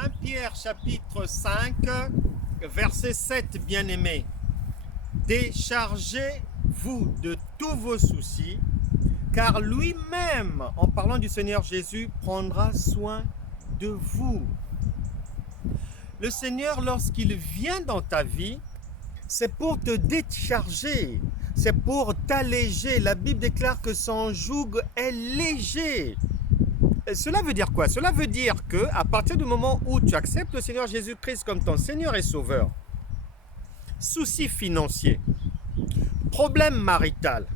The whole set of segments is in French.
1 Pierre chapitre 5, verset 7, bien-aimés. Déchargez-vous de tous vos soucis, car lui-même, en parlant du Seigneur Jésus, prendra soin de vous. Le Seigneur, lorsqu'il vient dans ta vie, c'est pour te décharger, c'est pour t'alléger. La Bible déclare que son joug est léger. Cela veut dire quoi? Cela veut dire qu'à partir du moment où tu acceptes le Seigneur Jésus-Christ comme ton Seigneur et Sauveur, soucis financiers, problème marital,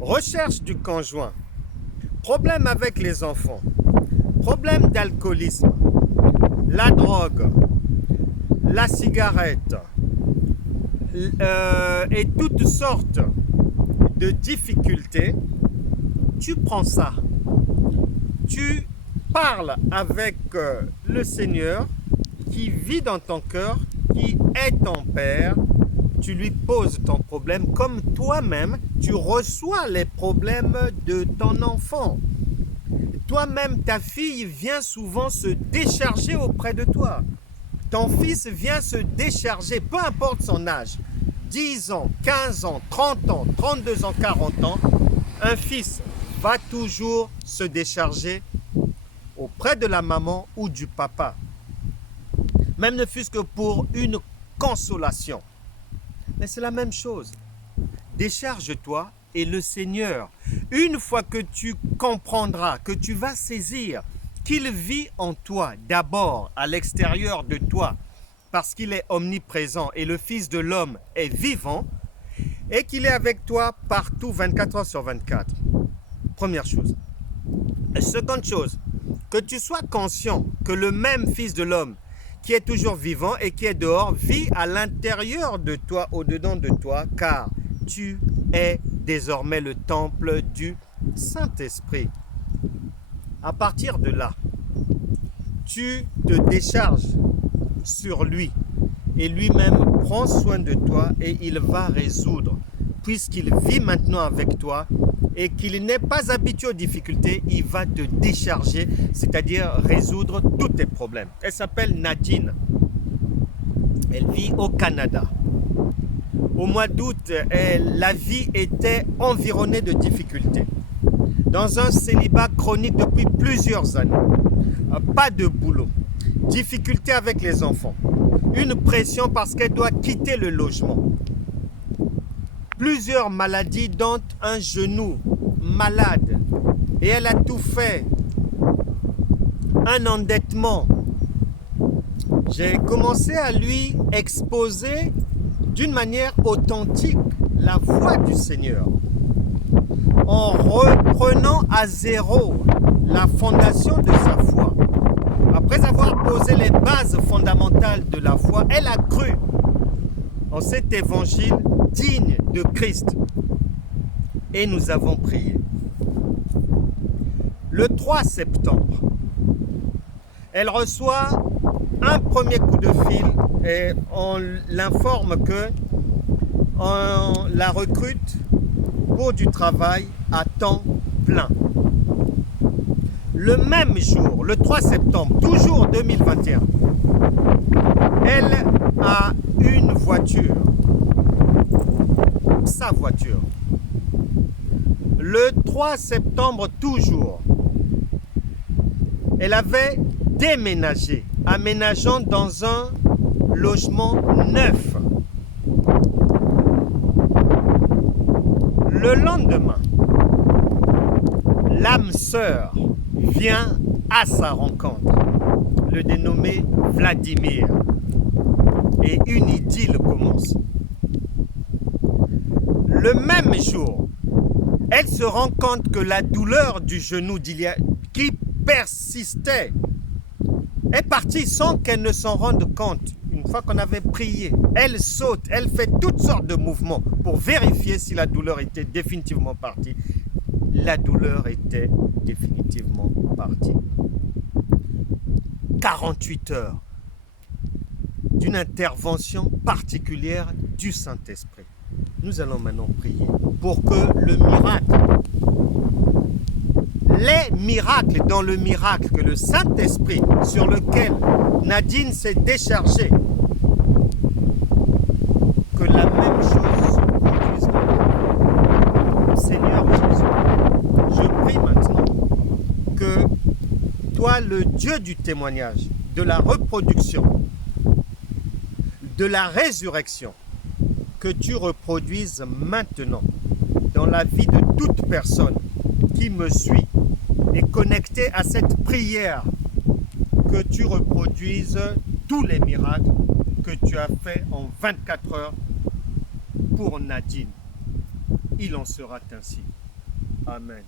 recherche du conjoint, problème avec les enfants, problème d'alcoolisme, la drogue, la cigarette et toutes sortes de difficultés, tu prends ça. Tu parles avec le Seigneur qui vit dans ton cœur, qui est ton Père. Tu lui poses ton problème comme toi-même, tu reçois les problèmes de ton enfant. Toi-même, ta fille vient souvent se décharger auprès de toi. Ton fils vient se décharger, peu importe son âge, 10 ans, 15 ans, 30 ans, 32 ans, 40 ans, un fils va toujours se décharger auprès de la maman ou du papa. Même ne fût-ce que pour une consolation. Mais c'est la même chose. Décharge-toi et le Seigneur, une fois que tu comprendras, que tu vas saisir qu'il vit en toi, d'abord à l'extérieur de toi, parce qu'il est omniprésent et le Fils de l'homme est vivant, et qu'il est avec toi partout 24 heures sur 24. Première chose. Seconde chose, que tu sois conscient que le même Fils de l'homme qui est toujours vivant et qui est dehors vit à l'intérieur de toi, au-dedans de toi, car tu es désormais le temple du Saint-Esprit. À partir de là, tu te décharges sur lui et lui-même prend soin de toi et il va résoudre. Puisqu'il vit maintenant avec toi et qu'il n'est pas habitué aux difficultés, il va te décharger, c'est-à-dire résoudre tous tes problèmes. Elle s'appelle Nadine. Elle vit au Canada. Au mois d'août, la vie était environnée de difficultés. Dans un célibat chronique depuis plusieurs années. Pas de boulot. Difficultés avec les enfants. Une pression parce qu'elle doit quitter le logement. Plusieurs maladies, dont un genou malade. Et elle a tout fait. Un endettement. J'ai commencé à lui exposer d'une manière authentique la voix du Seigneur. En reprenant à zéro la fondation de sa foi. Après avoir posé les bases fondamentales de la foi, elle a cru en cet évangile digne de Christ. Et nous avons prié. Le 3 septembre, elle reçoit un premier coup de fil et on l'informe que on la recrute pour du travail à temps plein. Le même jour, le 3 septembre, toujours 2021, elle a une voiture, sa voiture. Le 3 septembre, toujours, elle avait déménagé, aménageant dans un logement neuf. Le lendemain, l'âme sœur vient à sa rencontre, le dénommé Vladimir, et une idylle commence. Le même jour, elle se rend compte que la douleur du genou qui persistait est partie sans qu'elle ne s'en rende compte. Une fois qu'on avait prié, elle saute, elle fait toutes sortes de mouvements pour vérifier si la douleur était définitivement partie. La douleur était définitivement partie. 48 heures d'une intervention particulière du Saint-Esprit. Nous allons maintenant prier pour que le miracle, les miracles, dans le miracle que le Saint-Esprit sur lequel Nadine s'est déchargée, que la même chose se produise dans nous. Seigneur Jésus, je prie maintenant que toi, le Dieu du témoignage, de la reproduction, de la résurrection, que tu reproduises maintenant dans la vie de toute personne qui me suit et connectée à cette prière, que tu reproduises tous les miracles que tu as fait en 24 heures pour Nadine. Il en sera ainsi. Amen.